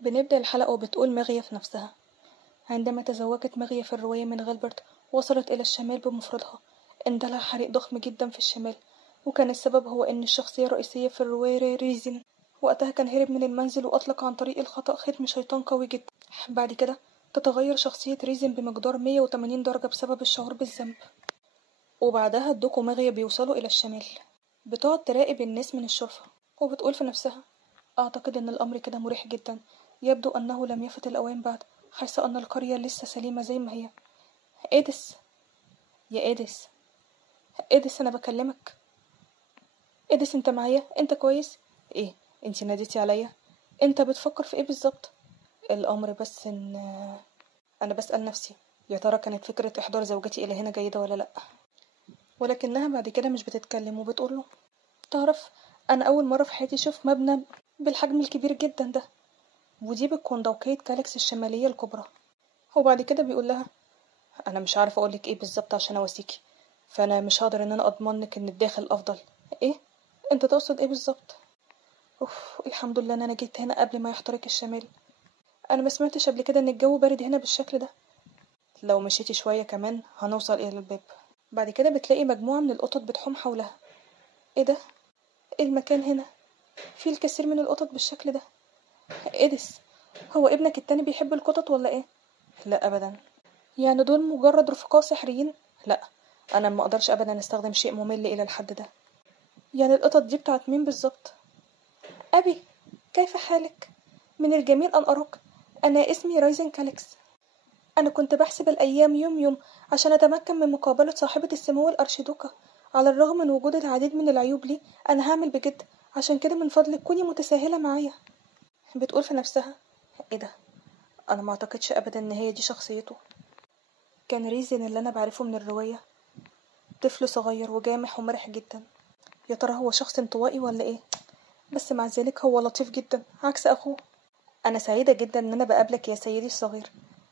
بنبدأ الحلقة وبتقول ماغية في نفسها: عندما تزوجت ماغية في الرواية من غيلبرت وصلت إلى الشمال بمفردها، اندلع حريق ضخم جدا في الشمال، وكان السبب هو إن الشخصية الرئيسية في الرواية ريزين وقتها كان هرب من المنزل وأطلق عن طريق الخطأ ختم شيطان قوي جدا. بعد كده تتغير شخصية ريزين بمقدار 180 درجة بسبب الشعور بالذنب. وبعدها الدوق وماغية بيوصلوا إلى الشمال، بتقعد تراقب الناس من الشرفة وبتقول في نفسها: أعتقد أن الأمر كده مريح جدا، يبدو أنه لم يفت الأوان بعد، حيث أن القرية لسه سليمة زي ما هي. إيديس، يا إيديس، إيديس أنا بكلمك. إيديس أنت معايا؟ أنت كويس؟ إيه؟ أنت ناديتي عليا؟ أنت بتفكر في إيه بالظبط؟ الأمر بس إن أنا بسأل نفسي يا ترى كانت فكرة إحضار زوجتي إلى هنا جيدة ولا لأ؟ ولكنها بعد كده مش بتتكلم وبتقوله: تعرف، أنا أول مرة في حياتي أشوف مبنى بالحجم الكبير جدا ده، ودي بتكون دوقية كالكس الشمالية الكبرى. وبعد كده بيقول لها: انا مش عارفه اقولك ايه بالظبط عشان اواسيكي، فانا مش هقدر ان انا اضمنك ان الداخل افضل. ايه؟ انت تقصد ايه بالظبط؟ اوف، الحمد لله ان انا جيت هنا قبل ما يحترق الشمال. انا ما سمعتش قبل كده ان الجو بارد هنا بالشكل ده. لو مشيتي شويه كمان هنوصل الى الباب. بعد كده بتلاقي مجموعه من القطط بتحوم حولها. ايه ده؟ إيه المكان هنا فيه الكثير من القطط بالشكل ده؟ إيديس، هو ابنك التاني بيحب القطط ولا ايه؟ لا ابدا. يعني دول مجرد رفقاء سحريين؟ لا، انا ما اقدرش ابدا استخدم شيء ممل الى الحد ده. يعني القطط دي بتاعت مين بالظبط؟ ابي، كيف حالك؟ من الجميل ان اراك. انا اسمي رايزن كاليكس. انا كنت بحسب الايام يوم يوم عشان اتمكن من مقابلة صاحبة السمو الارشيدوكا. على الرغم من وجود العديد من العيوب لي، انا هعمل بجد، عشان كده من فضلك كوني متساهلة معايا. بتقول في نفسها: ايه ده؟ انا ما اعتقدش ابدا ان هي دي شخصيته. كان ريزن اللي انا بعرفه من الرواية طفل صغير وجامح ومرح جدا. يا ترى هو شخص انطوائي ولا ايه؟ بس مع ذلك هو لطيف جدا عكس اخوه. انا سعيدة جدا ان انا بقابلك يا سيدي الصغير،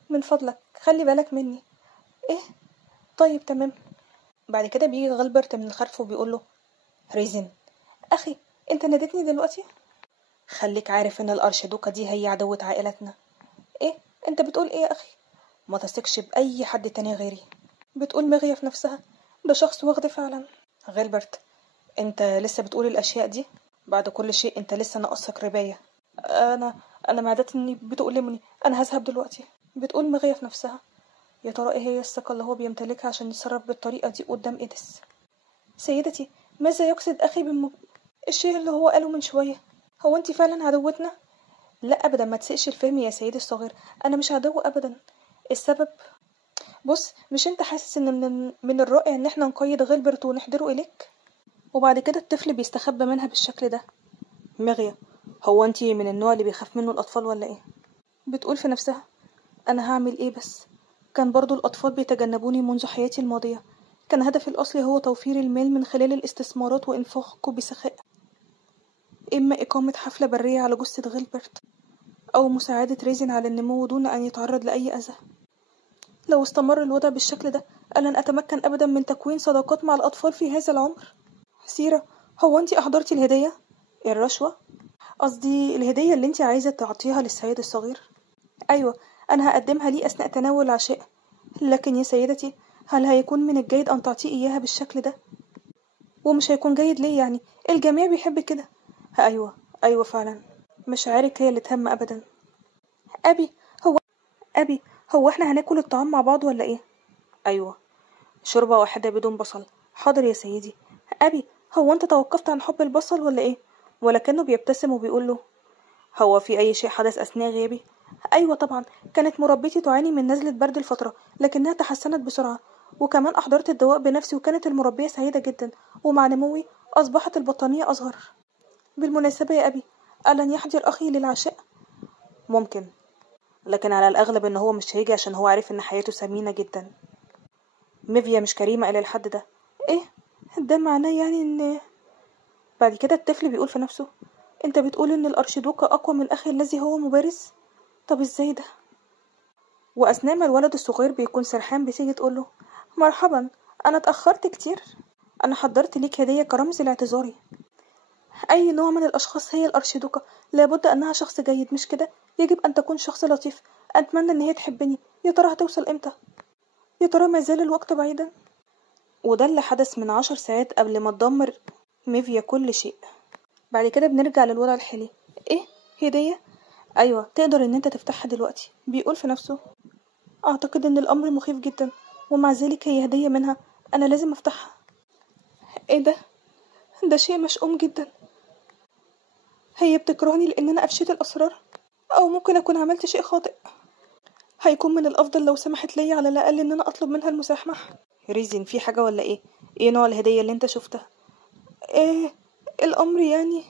من فضلك خلي بالك مني. ايه؟ طيب تمام. بعد كده بيجي غلبرت من الخلف وبيقوله: ريزن اخي، انت ناديتني دلوقتي؟ خليك عارف ان الارشدوكة دي هي عدوة عائلتنا. ايه؟ انت بتقول ايه يا اخي؟ ما تثقش باي حد تاني غيري. بتقول مغية في نفسها: ده شخص واخد فعلا. غلبرت، انت لسه بتقول الاشياء دي؟ بعد كل شيء انت لسه ناقصك رباية. انا انا معدتي بتؤلمني، انا هذهب دلوقتي. بتقول مغية في نفسها: يا ترى ايه هي الثقة اللي هو بيمتلكها عشان يتصرف بالطريقة دي قدام إيديس؟ سيدتي، ماذا يقصد أخي الشيء اللي هو قاله من شوية؟ هو أنت فعلا عدوتنا؟ لا أبدا، ما تسقش الفهم يا سيدي الصغير، أنا مش عدو أبدا. السبب، بص، مش أنت حاسس إن من الرائع إن احنا نقيد غيلبرت ونحضره إليك؟ وبعد كده الطفل بيستخبى منها بالشكل ده. مغية، هو أنت من النوع اللي بيخاف منه الأطفال ولا إيه؟ بتقول في نفسها: أنا هعمل إيه بس؟ كان برضو الأطفال بيتجنبوني منذ حياتي الماضية. كان هدفي الأصلي هو توفير المال من خلال الاستثمارات وإنفاقه بسخاء، إما إقامة حفلة برية على جثة غيلبرت، أو مساعدة ريزن على النمو دون أن يتعرض لأي أذى. لو استمر الوضع بالشكل ده ألن أتمكن أبدا من تكوين صداقات مع الأطفال في هذا العمر. سيرة، هو أنتي أحضرتي الهدية؟ الرشوة؟ قصدي الهدية اللي أنتي عايزة تعطيها للسيد الصغير. أيوة، أنا هقدمها ليه أثناء تناول العشاء. لكن يا سيدتي، هل هيكون من الجيد أن تعطيه إياها بالشكل ده؟ ومش هيكون جيد ليه يعني؟ الجميع بيحب كده. أيوة، أيوة فعلا، مشاعرك هي اللي تهم أبدا. أبي، هو أبي، هو إحنا هناكل الطعام مع بعض ولا إيه؟ أيوة، شوربة واحدة بدون بصل. حاضر يا سيدي. أبي، هو أنت توقفت عن حب البصل ولا إيه؟ ولكنه بيبتسم وبيقول له: هو في أي شيء حدث أثناء غيابي؟ أيوة طبعا، كانت مربيتي تعاني من نزلة برد الفترة، لكنها تحسنت بسرعة، وكمان أحضرت الدواء بنفسي وكانت المربية سعيدة جدا، ومع نموي أصبحت البطانية أصغر. بالمناسبة يا أبي، ألن يحضر أخي للعشاء؟ ممكن، لكن على الأغلب إن هو مش هيجي عشان هو عارف إن حياته ثمينة جدا. ميفيا مش كريمة إلى الحد ده. إيه؟ ده معناه يعني إن... بعد كده الطفل بيقول في نفسه: أنت بتقول إن الأرشيدوكا أقوى من أخي الذي هو مبارز؟ طب إزاي ده؟ وأثناء ما الولد الصغير بيكون سرحان بتيجي تقوله: مرحبا، أنا اتأخرت كتير. أنا حضرت ليك هدية كرمز لاعتذاري. أي نوع من الأشخاص هي الأرشيدوكا؟ لابد أنها شخص جيد، مش كده؟ يجب أن تكون شخص لطيف. أتمنى إن هي تحبني. يا ترى هتوصل إمتى؟ يا ترى ما زال الوقت بعيدا؟ وده اللي حدث من 10 ساعات قبل ما تدمر ميفيا كل شيء. بعد كده بنرجع للوضع الحالي. إيه؟ هدية؟ أيوة، تقدر إن أنت تفتحها دلوقتي. بيقول في نفسه: أعتقد إن الأمر مخيف جدا، ومع ذلك هي هدية منها. أنا لازم أفتحها. إيه ده؟ ده شيء مشؤوم جدا. هي بتكرهني لأن أنا أفشيت الأسرار، أو ممكن أكون عملت شيء خاطئ. هيكون من الأفضل لو سمحت لي على الأقل إن أنا أطلب منها المسامحة. ريزين، في حاجة ولا إيه؟ إيه نوع الهدية اللي أنت شفتها؟ إيه الأمر يعني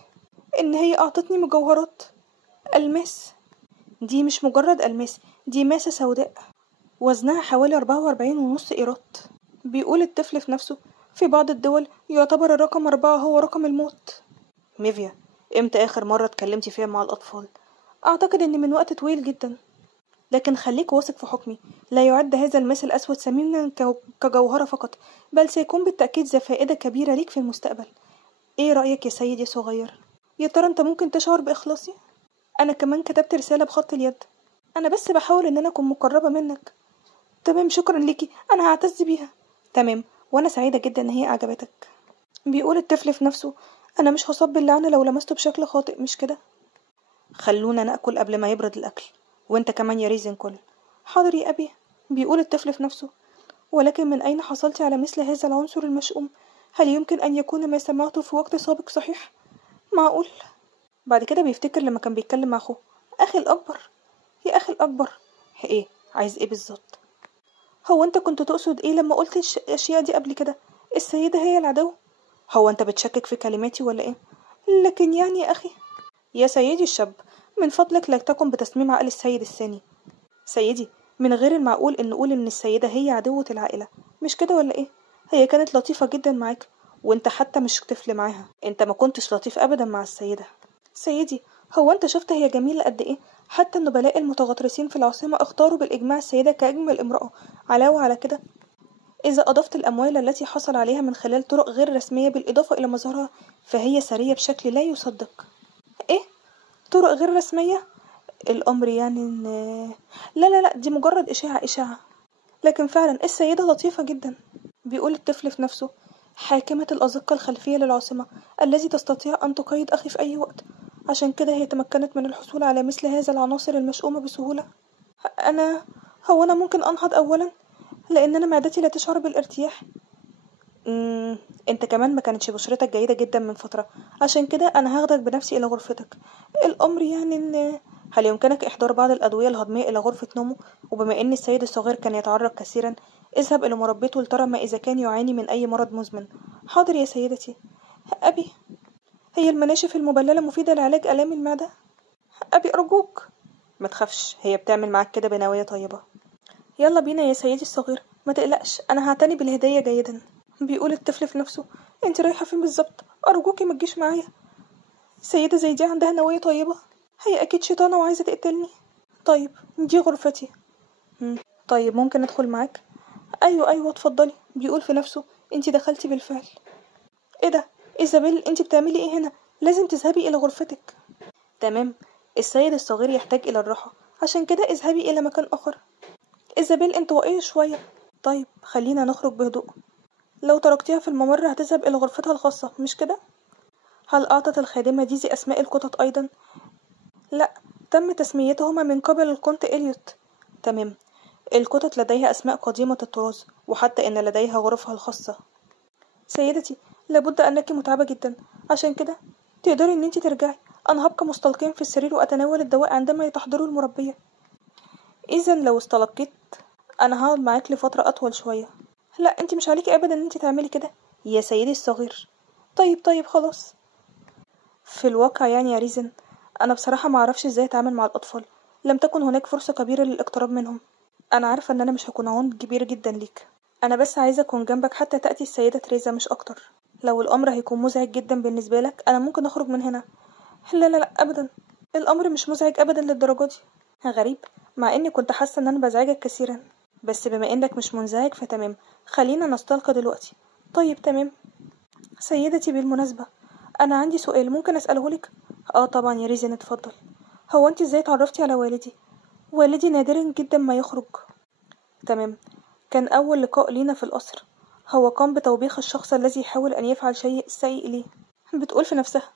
إن هي أعطتني مجوهرات ألماس. دي مش مجرد ألماس، دي ماسة سوداء وزنها حوالي 44.5 إيرات. بيقول الطفل في نفسه: في بعض الدول يعتبر الرقم 4 هو رقم الموت. ميفيا، إمتى آخر مرة اتكلمتي فيها مع الأطفال؟ أعتقد إن من وقت طويل جدا. لكن خليك واثق في حكمي، لا يعد هذا الماس الأسود ثمينا كجوهرة فقط، بل سيكون بالتأكيد ذا فائدة كبيرة ليك في المستقبل. إيه رأيك يا سيدي صغير؟ يا ترى أنت ممكن تشعر بإخلاصي؟ أنا كمان كتبت رسالة بخط اليد. أنا بس بحاول إن أنا أكون مقربة منك. تمام، شكرا ليكي، أنا هعتز بيها. تمام، وأنا سعيدة جدا إن هي أعجبتك. بيقول الطفل في نفسه: أنا مش هصاب باللعنة لو لمسته بشكل خاطئ، مش كده؟ خلونا نأكل قبل ما يبرد الأكل، وانت كمان يا ريزن كل. حاضر يا أبي. بيقول الطفل في نفسه: ولكن من أين حصلت على مثل هذا العنصر المشؤوم؟ هل يمكن أن يكون ما سمعته في وقت سابق صحيح؟ معقول؟ بعد كده بيفتكر لما كان بيتكلم مع أخوه: أخي الأكبر، يا أخي الأكبر. إيه؟ عايز إيه بالظبط؟ هو أنت كنت تقصد إيه لما قلت الأشياء دي قبل كده؟ السيدة هي العدو؟ هو أنت بتشكك في كلماتي ولا إيه؟ لكن يعني يا أخي. يا سيدي الشاب، من فضلك لا تكن بتصميم عقل السيد الثاني. سيدي، من غير المعقول إن نقول إن السيدة هي عدوة العائلة، مش كده ولا إيه؟ هي كانت لطيفة جدا معاك، وإنت حتى مش طفل معاها. إنت ما كنتش لطيف أبدا مع السيدة. سيدي، هو أنت شفت هي جميلة قد إيه؟ حتى النبلاء المتغطرسين في العاصمة اختاروا بالإجماع السيدة كأجمل امرأة. علاوة على كده، إذا أضفت الأموال التي حصل عليها من خلال طرق غير رسمية بالإضافة إلى مظهرها، فهي ثرية بشكل لا يصدق. إيه؟ طرق غير رسمية؟ الأمر يعني إن لا لا لا، دي مجرد إشاعة. لكن فعلا السيدة لطيفة جدا. بيقول الطفل في نفسه: حاكمة الأزقة الخلفية للعاصمة التي تستطيع أن تقيد أخي في أي وقت. عشان كده هي تمكنت من الحصول على مثل هذا العناصر المشؤومة بسهولة. أنا هو أنا ممكن أنهض أولا، لأن أنا معدتي لا تشعر بالارتياح. انت كمان ما كانتش بشرتك جيدة جدا من فترة، عشان كده انا هاخدك بنفسي الى غرفتك. الامر يعني ان هل يمكنك احضار بعض الادوية الهضمية الى غرفة نومه؟ وبما ان السيد الصغير كان يتعرق كثيرا، اذهب الى مربيته لترى ما اذا كان يعاني من اي مرض مزمن. حاضر يا سيدتي. ابي، هي المناشف المبللة مفيدة لعلاج الام المعدة؟ ابي ارجوك. ما تخافش، هي بتعمل معاك كده بنوايا طيبة. يلا بينا يا سيدي الصغير، ما تقلقش، انا هعتني بالهدية جيدا. بيقول الطفل في نفسه: انت رايحة فين بالظبط؟ ارجوكي ما تجيش معايا. سيدة زي دي عندها نوايا طيبة؟ هي اكيد شيطانة وعايزة تقتلني. طيب، دي غرفتي. طيب، ممكن ادخل معاك؟ ايوه اتفضلي. بيقول في نفسه: انت دخلتي بالفعل. ايه ده؟ ايزابيل، انت بتعملي ايه هنا؟ لازم تذهبي الى غرفتك. تمام، السيد الصغير يحتاج الى الراحة، عشان كده اذهبي الى مكان اخر. ايزابيل، انطوائية شوية. طيب، خلينا نخرج بهدوء. لو تركتيها في الممر هتذهب إلى غرفتها الخاصة، مش كده؟ هل أعطت الخادمة ديزي أسماء القطط أيضا؟ لا، تم تسميتهما من قبل الكونت إليوت. تمام، القطط لديها أسماء قديمة الطراز، وحتى إن لديها غرفها الخاصة. سيدتي، لابد أنك متعبة جدا، عشان كده تقدري إن انتي ترجعي. أنا هبقى مستلقيا في السرير وأتناول الدواء عندما تحضره المربية. إذا لو استلقيت، أنا هقعد معاك لفترة أطول شوية. لا، انتي مش عليكي أبدا إن انتي تعملي كده يا سيدي الصغير. طيب خلاص. في الواقع يعني يا ريزن، أنا بصراحة معرفش إزاي أتعامل مع الأطفال. لم تكن هناك فرصة كبيرة للاقتراب منهم. أنا عارفة إن أنا مش هكون عون كبير جدا ليك. أنا بس عايزة أكون جنبك حتى تأتي السيدة تريزا، مش أكتر. لو الأمر هيكون مزعج جدا بالنسبة لك، أنا ممكن أخرج من هنا. لا لا لا أبدا، الأمر مش مزعج أبدا للدرجة دي. غريب، مع إني كنت حاسة إن أنا بزعجك كثيرا. بس بما إنك مش منزعج فتمام، خلينا نستلقى دلوقتي. طيب تمام. سيدتي، بالمناسبة أنا عندي سؤال ممكن أسألهولك؟ طبعا يا ريزن، اتفضل. هو انت ازاي اتعرفتي على والدي؟ والدي نادرا جدا ما يخرج. تمام. كان أول لقاء لينا في القصر. هو قام بتوبيخ الشخص الذي يحاول أن يفعل شيء سيء ليه. بتقول في نفسها: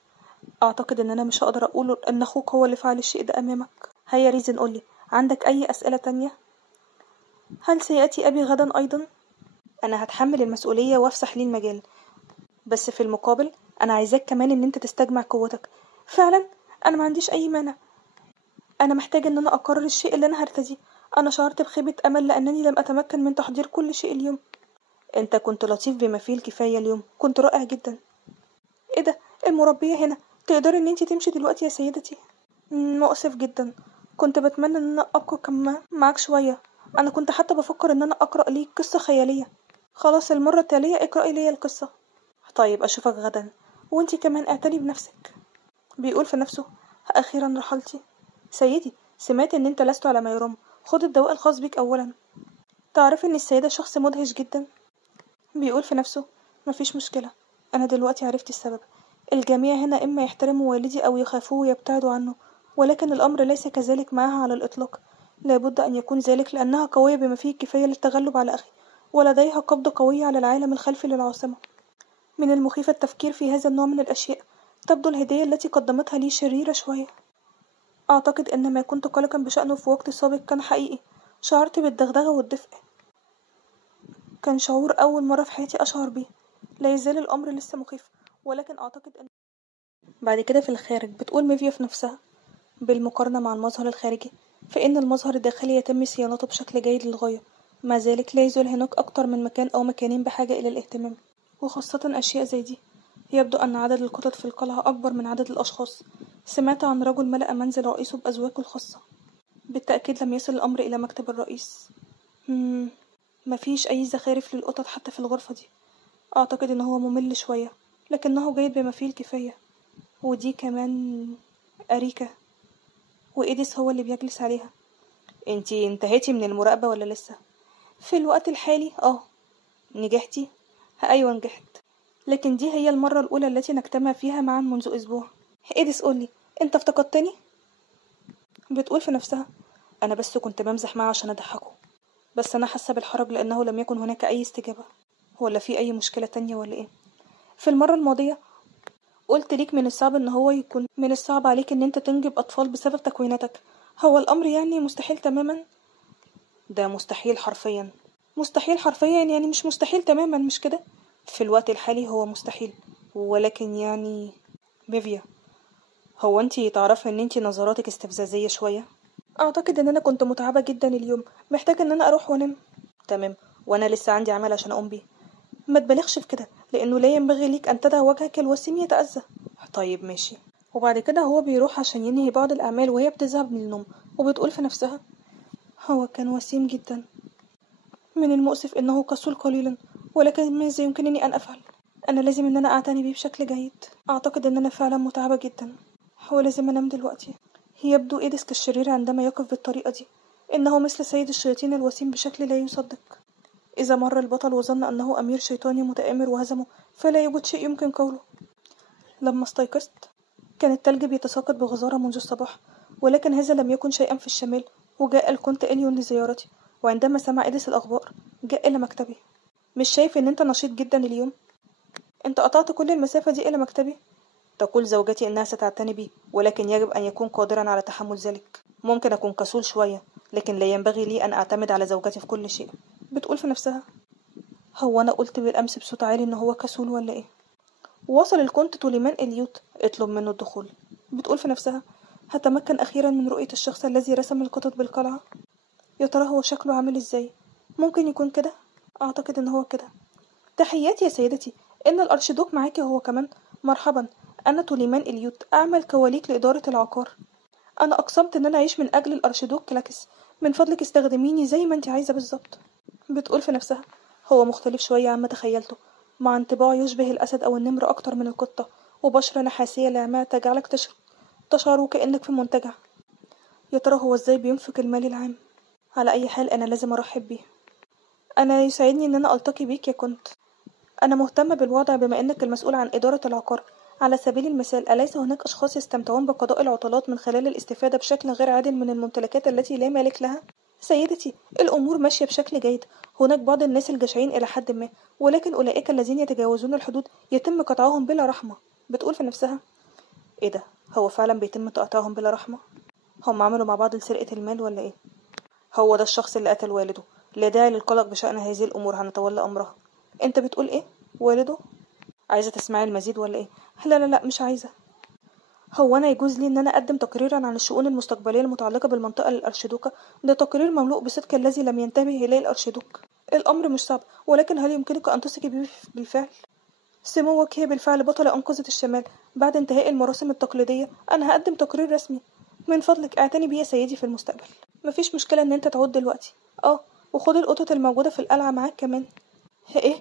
أعتقد إن أنا مش هقدر أقول أن أخوك هو اللي فعل الشيء ده أمامك. هيا ريزن، قولي، عندك أي أسئلة تانية؟ هل سيأتي أبي غدا أيضا؟ أنا هتحمل المسؤولية وأفسح لي المجال، بس في المقابل أنا عايزاك كمان إن أنت تستجمع قوتك. فعلا أنا ما عنديش أي مانع. أنا محتاجة إن أنا أقرر الشيء اللي أنا هرتديه. أنا شعرت بخيبة أمل لأنني لم أتمكن من تحضير كل شيء اليوم. أنت كنت لطيف بما فيه الكفاية اليوم، كنت رائع جدا. إيه ده؟ المربية هنا. تقدري إن أنتي تمشي دلوقتي يا سيدتي؟ مؤسف جدا. كنت بتمنى إن أنا أبقى كمان معاك شوية. أنا كنت حتى بفكر إن أنا أقرأ ليك قصة خيالية. خلاص، المرة التالية اقرأي لي القصة. طيب، أشوفك غدا. وأنتي كمان اعتني بنفسك. بيقول في نفسه: أخيرا رحلتي. سيدي، سمعت إن أنت لست على ما يرام. خد الدواء الخاص بك أولا. تعرف إن السيدة شخص مدهش جدا. بيقول في نفسه: مفيش مشكلة. أنا دلوقتي عرفت السبب. الجميع هنا إما يحترموا والدي أو يخافوه ويبتعدوا عنه، ولكن الأمر ليس كذلك معها على الإطلاق. لابد أن يكون ذلك لأنها قوية بما فيه الكفاية للتغلب على أخي، ولديها قبضة قوية على العالم الخلفي للعاصمة. من المخيف التفكير في هذا النوع من الأشياء. تبدو الهدية التي قدمتها لي شريرة شوية. أعتقد أن ما كنت قلقا بشأنه في وقت سابق كان حقيقي. شعرت بالدغدغة والدفء. كان شعور أول مرة في حياتي أشعر بيه. لا يزال الأمر لسه مخيف، ولكن أعتقد أن بعد كده في الخارج. بتقول ميفيا في نفسها: بالمقارنة مع المظهر الخارجي، فإن المظهر الداخلي يتم صيانته بشكل جيد للغاية. مع ذلك لا يزال هناك أكتر من مكان أو مكانين بحاجة إلى الاهتمام، وخاصة أشياء زي دي. يبدو أن عدد القطط في القلعة أكبر من عدد الأشخاص. سمعت عن رجل ملأ منزل رئيسه بأزواجه الخاصة. بالتأكيد لم يصل الأمر إلى مكتب الرئيس. مفيش أي زخارف للقطط حتى في الغرفة دي. أعتقد إن هو ممل شوية، لكنه جيد بما فيه الكفاية. ودي كمان أريكا، وإيديس هو اللي بيجلس عليها. انتي انتهيتي من المراقبة ولا لسه؟ في الوقت الحالي نجحتي؟ أيوة نجحت، لكن دي هي المرة الأولى التي نجتمع فيها معا منذ أسبوع. إيديس، قولي، انت افتقدتني؟ بتقول في نفسها: أنا بس كنت بمزح معه عشان أضحكه، بس أنا حاسة بالحرج لأنه لم يكن هناك أي استجابة. ولا في أي مشكلة تانية ولا إيه؟ في المرة الماضية قلت ليك من الصعب عليك إن أنت تنجب أطفال بسبب تكويناتك. هو الأمر يعني مستحيل تماما؟ ده مستحيل حرفيا. مستحيل حرفيا يعني مش مستحيل تماما، مش كده؟ في الوقت الحالي هو مستحيل، ولكن يعني بيفيا، هو انتي تعرفي ان انتي نظراتك استفزازية شوية. اعتقد ان انا كنت متعبة جدا اليوم، محتاجة ان انا اروح وانام. تمام، وانا لسه عندي عمل عشان اقوم بيه. ما تبالغش في كده، لانه لا ينبغي ليك ان تدع وجهك الوسيم يتأذى. طيب ماشي. وبعد كده هو بيروح عشان ينهي بعض الاعمال وهي بتذهب من النوم، وبتقول في نفسها: هو كان وسيم جدا. من المؤسف انه كسول قليلا، ولكن ماذا يمكنني ان افعل؟ انا لازم ان انا اعتني بيه بشكل جيد. اعتقد ان انا فعلا متعبة جدا، ولازم انام دلوقتي. يبدو إيديس كالشرير عندما يقف بالطريقة دي. إنه مثل سيد الشياطين الوسيم بشكل لا يصدق. إذا مر البطل وظن أنه أمير شيطاني متآمر وهزمه، فلا يوجد شيء يمكن قوله. لما استيقظت كان التلج بيتساقط بغزارة منذ الصباح، ولكن هذا لم يكن شيئا في الشمال. وجاء الكونت إليون لزيارتي، وعندما سمع إيديس الأخبار جاء إلى مكتبي. مش شايف إن أنت نشيط جدا اليوم؟ أنت قطعت كل المسافة دي إلى مكتبي؟ تقول زوجتي إنها ستعتني بي، ولكن يجب أن يكون قادرا على تحمل ذلك. ممكن أكون كسول شوية، لكن لا ينبغي لي أن أعتمد على زوجتي في كل شيء. بتقول في نفسها: هو أنا قلت بالأمس بصوت عالي إن هو كسول ولا إيه؟ وصل الكونت توليمان إليوت اطلب منه الدخول. بتقول في نفسها: هتمكن أخيرا من رؤية الشخص الذي رسم القطط بالقلعة. يا ترى هو شكله عامل إزاي؟ ممكن يكون كده؟ أعتقد إن هو كده. تحياتي يا سيدتي، إن الأرشيدوك معاكي هو كمان. مرحبا، أنا توليمان إليوت، أعمل كواليك لإدارة العقار. أنا أقسمت إن أنا أعيش من أجل الأرشيدوك كلاكس. من فضلك استخدميني زي ما أنت عايزة بالظبط. بتقول في نفسها: هو مختلف شوية عما تخيلته، مع انطباع يشبه الأسد أو النمر أكتر من القطة، وبشرة نحاسية لامعة تجعلك تشعر كأنك في منتجع. يا ترى هو إزاي بينفق المال العام؟ على أي حال أنا لازم أرحب بيه. أنا يسعدني إن أنا ألتقي بيك يا كنت. أنا مهتمة بالوضع بما إنك المسؤول عن إدارة العقار. على سبيل المثال، أليس هناك أشخاص يستمتعون بقضاء العطلات من خلال الاستفادة بشكل غير عادل من الممتلكات التي لا مالك لها؟ سيدتي، الأمور ماشية بشكل جيد. هناك بعض الناس الجشعين إلى حد ما، ولكن أولئك الذين يتجاوزون الحدود يتم قطعهم بلا رحمة. بتقول في نفسها: إيه ده؟ هو فعلا بيتم تقطيعهم بلا رحمة؟ هم عملوا مع بعض سرقة المال ولا إيه؟ هو ده الشخص اللي قتل والده. لا داعي للقلق بشأن هذه الأمور، هنتولى أمرها. أنت بتقول إيه؟ والده؟ عايزة تسمعي المزيد ولا إيه؟ لا لا لا، مش عايزة. هو أنا يجوز لي إن أنا أقدم تقريرا عن الشؤون المستقبلية المتعلقة بالمنطقة للأرشيدوكا؟ ده تقرير مملوء بالصدق الذي لم ينتبه إليه الأرشيدوك. الأمر مش صعب، ولكن هل يمكنك أن تثقي به بالفعل؟ سموك هي بالفعل بطلة أنقذت الشمال. بعد انتهاء المراسم التقليدية أنا هقدم تقرير رسمي. من فضلك اعتني بي يا سيدي في المستقبل. مفيش مشكلة إن أنت تعود دلوقتي. وخد القطط الموجودة في القلعة معاك كمان. إيه؟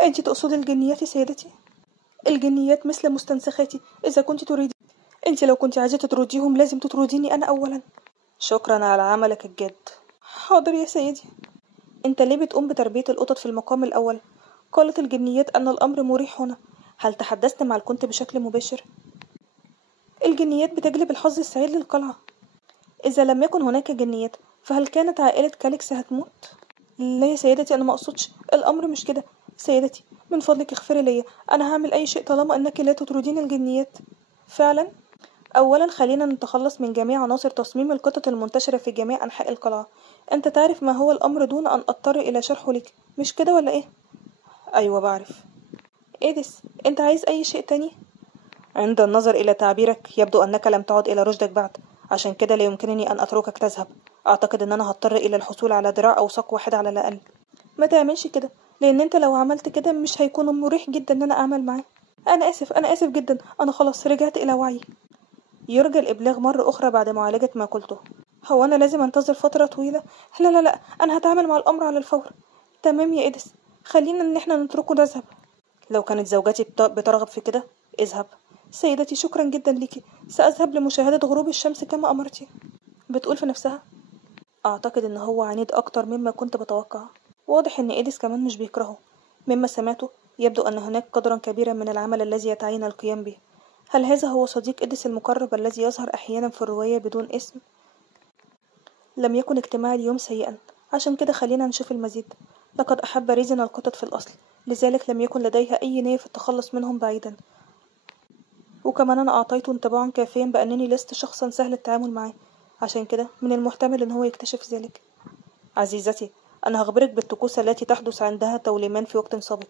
أنت تقصدي الجنيات يا سيدتي؟ الجنيات مثل مستنسخاتي إذا كنت تريدين. أنت لو كنت عايزة تطرديهم لازم تطرديني أنا أولا. شكرا على عملك الجاد. حاضر يا سيدي. أنت ليه بتقوم بتربية القطط في المقام الأول؟ قالت الجنيات أن الأمر مريح هنا. هل تحدثت مع الكنت بشكل مباشر؟ الجنيات بتجلب الحظ السعيد للقلعة. إذا لم يكن هناك جنيات فهل كانت عائلة كاليكس هتموت؟ لا يا سيدتي، أنا ما أقصدش، الأمر مش كده. سيدتي، من فضلك اغفري لي، أنا هعمل أي شيء طالما أنك لا تطردين الجنيات. فعلا؟ أولا خلينا نتخلص من جميع عناصر تصميم القطط المنتشرة في جميع أنحاء القلعة. أنت تعرف ما هو الأمر دون أن أضطر إلى شرحه لك، مش كده ولا إيه؟ أيوة بعرف. إيديس، أنت عايز أي شيء تاني؟ عند النظر إلى تعبيرك يبدو أنك لم تعد إلى رشدك بعد، عشان كده لا يمكنني أن أتركك تذهب. أعتقد أن أنا هضطر إلى الحصول على ذراع أو ساق واحد على الأقل. ما تعملش كده، لأن أنت لو عملت كده مش هيكون مريح جدا إن أنا أعمل معاه. أنا آسف جدا، أنا خلاص رجعت إلى وعي. يرجى الإبلاغ مرة أخرى بعد معالجة ما قلته. هو أنا لازم أنتظر فترة طويلة؟ لا لا لا، أنا هتعامل مع الأمر على الفور. تمام يا إيديس، خلينا إن إحنا نتركه نذهب. لو كانت زوجتي بترغب في كده، اذهب. سيدتي شكرا جدا لك، سأذهب لمشاهدة غروب الشمس كما أمرتي. بتقول في نفسها: أعتقد إن هو عنيد أكتر مما كنت بتوقع. واضح إن إيديس كمان مش بيكرهه. مما سمعته يبدو أن هناك قدرا كبيرا من العمل الذي يتعين القيام به. هل هذا هو صديق إيديس المقرب الذي يظهر أحيانا في الرواية بدون اسم؟ لم يكن اجتماعي اليوم سيئا، عشان كده خلينا نشوف المزيد. لقد أحب ريزن القطط في الأصل، لذلك لم يكن لديها أي نية في التخلص منهم بعيدا. وكمان أنا أعطيته انطباعا كافيا بأنني لست شخصا سهل التعامل معه، عشان كده من المحتمل أن هو يكتشف ذلك. عزيزتي، أنا هخبرك بالطقوس التي تحدث عندها توليمان في وقت سابق.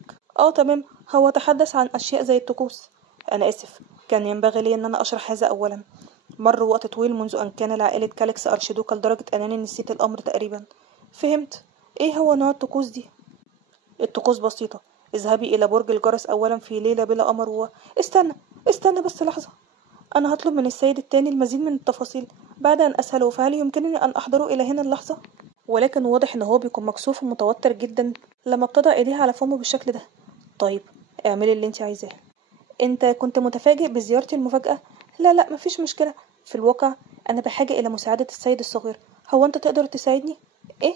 تمام، هو تحدث عن أشياء زي الطقوس. أنا آسف، كان ينبغي لي أن أنا أشرح هذا أولا. مر وقت طويل منذ أن كان لعائلة كاليكس أرشيدوكا لدرجة أنني نسيت الأمر تقريبا. فهمت. إيه هو نوع الطقوس دي؟ الطقوس بسيطة. اذهبي إلى برج الجرس أولا في ليلة بلا قمر استنى بس لحظة. أنا هطلب من السيد التاني المزيد من التفاصيل بعد أن أسأله، فهل يمكنني أن أحضره إلى هنا اللحظة؟ ولكن واضح إن هو بيكون مكسوف ومتوتر جدا لما بتضع إيديها على فمه بالشكل ده. طيب، اعملي اللي انت عايزاه. انت كنت متفاجئ بزيارتي المفاجأة؟ لا لا، مفيش مشكلة. في الواقع أنا بحاجة إلى مساعدة السيد الصغير. هو أنت تقدر تساعدني؟ إيه؟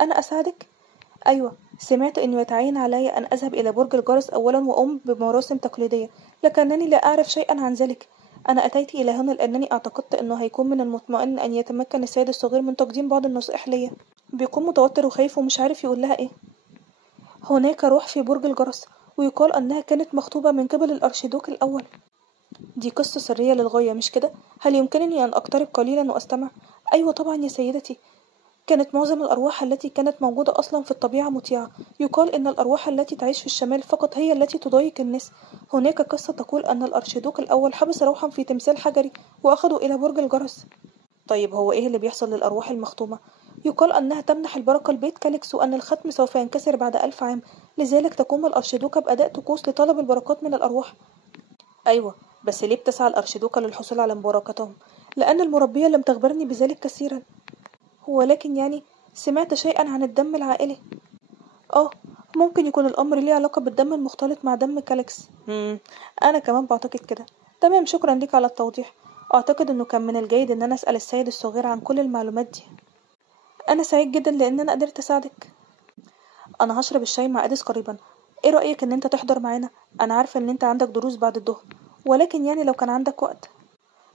أنا أساعدك؟ أيوة، سمعت أنه يتعين علي أن أذهب إلى برج الجرس أولا وأقوم بمراسم تقليدية، لكنني لا أعرف شيئا عن ذلك. أنا أتيت إلى هنا لأنني اعتقدت أنه هيكون من المطمئن أن يتمكن السيد الصغير من تقديم بعض النصائح ليا. بيكون متوتر وخايف ومش عارف يقول لها إيه. هناك روح في برج الجرس، ويقال أنها كانت مخطوبة من قبل الأرشيدوك الأول. دي قصة سرية للغاية، مش كده؟ هل يمكنني أن أقترب قليلا وأستمع؟ أيوة طبعا يا سيدتي. كانت معظم الأرواح التي كانت موجودة أصلا في الطبيعة مطيعة. يقال إن الأرواح التي تعيش في الشمال فقط هي التي تضايق الناس. هناك قصة تقول أن الأرشيدوك الأول حبس روحا في تمثال حجري وأخذوا إلى برج الجرس. طيب هو إيه اللي بيحصل للأرواح المختومة؟ يقال أنها تمنح البركة لبيت كاليكس وأن الختم سوف ينكسر بعد 1000 عام، لذلك تقوم الأرشيدوكة بأداء طقوس لطلب البركات من الأرواح. أيوة، بس ليه بتسعى الأرشيدوكة للحصول على مباركتهم؟ لأن المربية لم تخبرني بذلك كثيرا. ولكن يعني سمعت شيئا عن الدم العائلي. آه ممكن يكون الأمر ليه علاقة بالدم المختلط مع دم كاليكس. أنا كمان بعتقد كده. تمام، شكرا لك على التوضيح. أعتقد أنه كان من الجيد أن أنا أسأل السيد الصغير عن كل المعلومات دي. أنا سعيد جدا لأن أنا قدرت أساعدك. أنا هشرب الشاي مع إديس قريبا. إيه رأيك أن أنت تحضر معانا؟ أنا عارفة أن أنت عندك دروس بعد الظهر، ولكن يعني لو كان عندك وقت.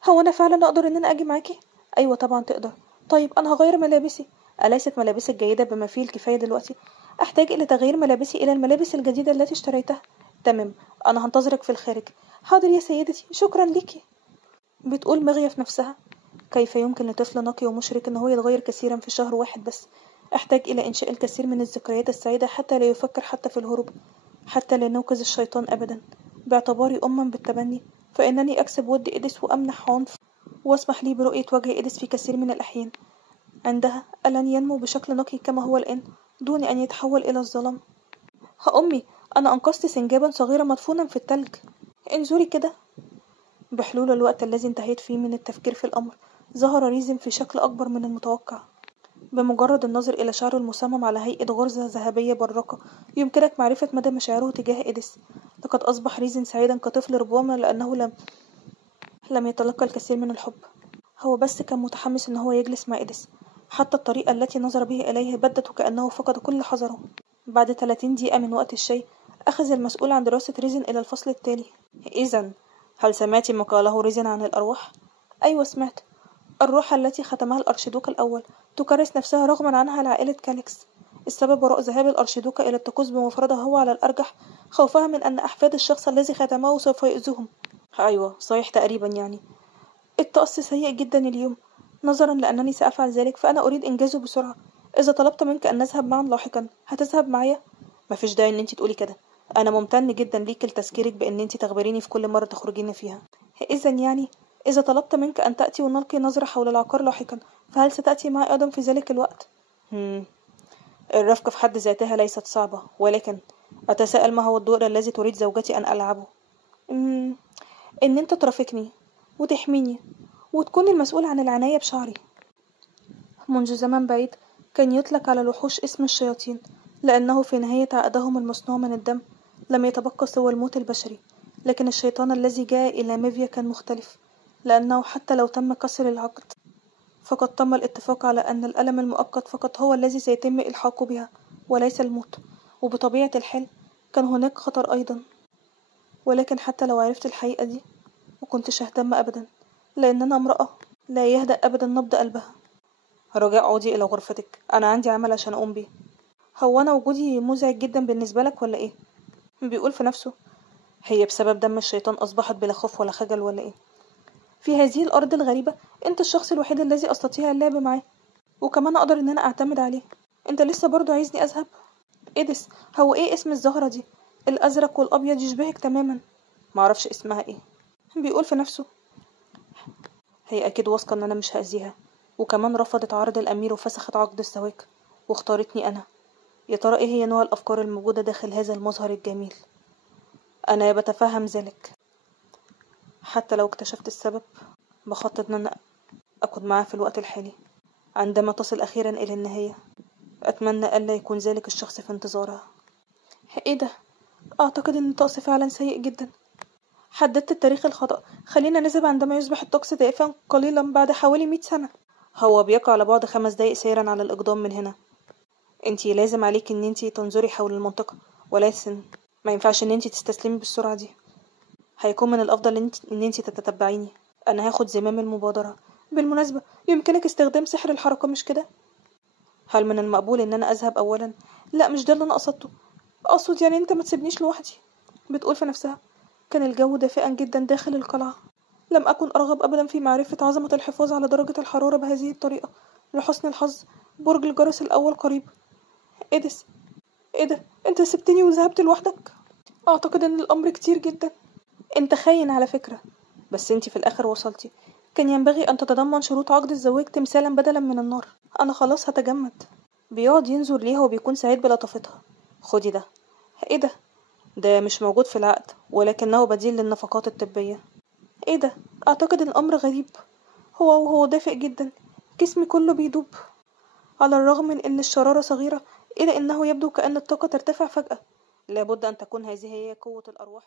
هو أنا فعلا أقدر إن أنا أجي معاكي؟ أيوة طبعا تقدر. طيب أنا هغير ملابسي. أليست ملابسك جيدة بما فيه الكفاية دلوقتي؟ أحتاج إلى تغيير ملابسي إلى الملابس الجديدة التي اشتريتها. تمام، أنا هنتظرك في الخارج. حاضر يا سيدتي، شكرا ليكي. بتقول مغية في نفسها: كيف يمكن لطفل نقي ومشرك إن هو يتغير كثيرا في شهر واحد بس؟ أحتاج إلى إنشاء الكثير من الذكريات السعيدة حتى لا يفكر حتى في الهروب، حتى لا نوقظ الشيطان أبدا. باعتباري أما بالتبني فإنني أكسب ود إيديس وأمنح عنف، واسمح لي برؤية وجه إيديس في كثير من الأحيان. عندها ألن ينمو بشكل نقي كما هو الآن، دون أن يتحول إلى الظلام. أمي، أنا أنقذت سنجابا صغيرا مدفونا في التلج. انظري كده. بحلول الوقت الذي انتهيت فيه من التفكير في الأمر، ظهر ريزن في شكل أكبر من المتوقع. بمجرد النظر إلى شعره المصمم على هيئة غرزة ذهبية براقة يمكنك معرفة مدى مشاعره تجاه إيديس. لقد أصبح ريزن سعيدا كطفل، ربما لأنه لم يتلقى الكثير من الحب. هو بس كان متحمس إن هو يجلس مع إيديس. حتى الطريقة التي نظر به إليه بدت كأنه فقد كل حذره. بعد 30 دقيقة من وقت الشاي، أخذ المسؤول عن دراسة ريزن إلى الفصل التالي. إذن، هل سمعتِ ما قاله ريزن عن الأرواح؟ أيوة سمعت. الروح التي ختمها الأرشيدوك الأول تكرس نفسها رغما عنها لعائلة كاليكس. السبب وراء ذهاب الأرشيدوكة إلى الطقوس بمفردها هو على الأرجح خوفها من أن أحفاد الشخص الذي ختمه سوف يؤذوهم. أيوة صحيح تقريبا يعني. الطقس سيء جدا اليوم. نظرا لأنني سأفعل ذلك فأنا أريد إنجازه بسرعة. إذا طلبت منك أن نذهب معا لاحقا هتذهب معايا؟ مفيش داعي إن انتي تقولي كده. أنا ممتن جدا ليك لتذكيرك بأن انتي تخبريني في كل مرة تخرجين فيها. إذن يعني، إذا طلبت منك أن تأتي ونلقي نظرة حول العقار لاحقا فهل ستأتي معي أيضا في ذلك الوقت؟ الرفقة في حد ذاتها ليست صعبة، ولكن أتساءل ما هو الدور الذي تريد زوجتي أن ألعبه؟ إن أنت ترافقني وتحميني وتكون المسؤول عن العناية بشعري. منذ زمن بعيد كان يطلق على الوحوش اسم الشياطين، لأنه في نهاية عقدهم المصنوع من الدم لم يتبقى سوى الموت البشري. لكن الشيطان الذي جاء إلى ميفيا كان مختلف، لأنه حتى لو تم كسر العقد فقد تم الاتفاق على أن الألم المؤقت فقط هو الذي سيتم إلحاقه بها وليس الموت. وبطبيعة الحال كان هناك خطر أيضا، ولكن حتى لو عرفت الحقيقة دي مكنتش ههتم أبدا، لأننا امرأة لا يهدأ أبدا نبض قلبها. رجاء عودي إلى غرفتك، أنا عندي عمل عشان أقوم بيه. هو أنا وجودي مزعج جدا بالنسبة لك ولا إيه؟ بيقول في نفسه: هي بسبب دم الشيطان أصبحت بلا خوف ولا خجل ولا إيه؟ في هذه الأرض الغريبة أنت الشخص الوحيد الذي أستطيع اللعب معاه، وكمان أقدر إن أنا أعتمد عليه. أنت لسه برضو عايزني أذهب؟ إيديس، هو إيه اسم الزهرة دي؟ الأزرق والأبيض يشبهك تماما. معرفش اسمها إيه. بيقول في نفسه: هي أكيد واثقة إن أنا مش هأذيها، وكمان رفضت عرض الأمير وفسخت عقد الزواج واختارتني أنا. يا ترى إيه هي نوع الأفكار الموجودة داخل هذا المظهر الجميل؟ أنا بتفهم ذلك. حتى لو اكتشفت السبب بخطط إن أنا أكون معاه في الوقت الحالي. عندما تصل أخيرا إلى النهاية أتمنى ألا يكون ذلك الشخص في انتظارها. إيه ده؟ أعتقد أن الطقس فعلا سيء جدا. حددت التاريخ الخطأ. خلينا نذهب عندما يصبح الطقس دافئا قليلا بعد حوالي 100 سنة. هو بيقع على بعد 5 دقايق سيرا على الإقدام من هنا. انتي لازم عليك ان انتي تنظري حول المنطقة، ولكن ما ينفعش ان انتي تستسلمي بالسرعة دي. هيكون من الأفضل ان انتي تتتبعيني. أنا هاخد زمام المبادرة. بالمناسبة يمكنك استخدام سحر الحركة مش كده؟ هل من المقبول ان انا اذهب اولا؟ لا مش ده اللي انا قصدته. اقصد يعني انت ما تسيبنيش لوحدي. بتقول في نفسها: كان الجو دافئا جدا داخل القلعة. لم أكن أرغب أبدا في معرفة عظمة الحفاظ على درجة الحرارة بهذه الطريقة. لحسن الحظ برج الجرس الأول قريب. إيديس، إيه ده؟ أنت سبتني وذهبت لوحدك؟ أعتقد أن الأمر كتير جدا. أنت خاين على فكرة، بس أنت في الآخر وصلتي. كان ينبغي أن تتضمن شروط عقد الزواج تمثالا بدلا من النار. أنا خلاص هتجمد. بيقعد ينظر ليها وبيكون سعيد بلطفتها. خدي ده. إيه ده؟ ده مش موجود في العقد، ولكنه بديل للنفقات الطبية. إيه ده؟ أعتقد الأمر غريب. وهو دافئ جدا. جسمي كله بيدوب. على الرغم من أن الشرارة صغيرة إلا أنه يبدو كأن الطاقة ترتفع فجأة. لابد أن تكون هذه هي قوة الأرواح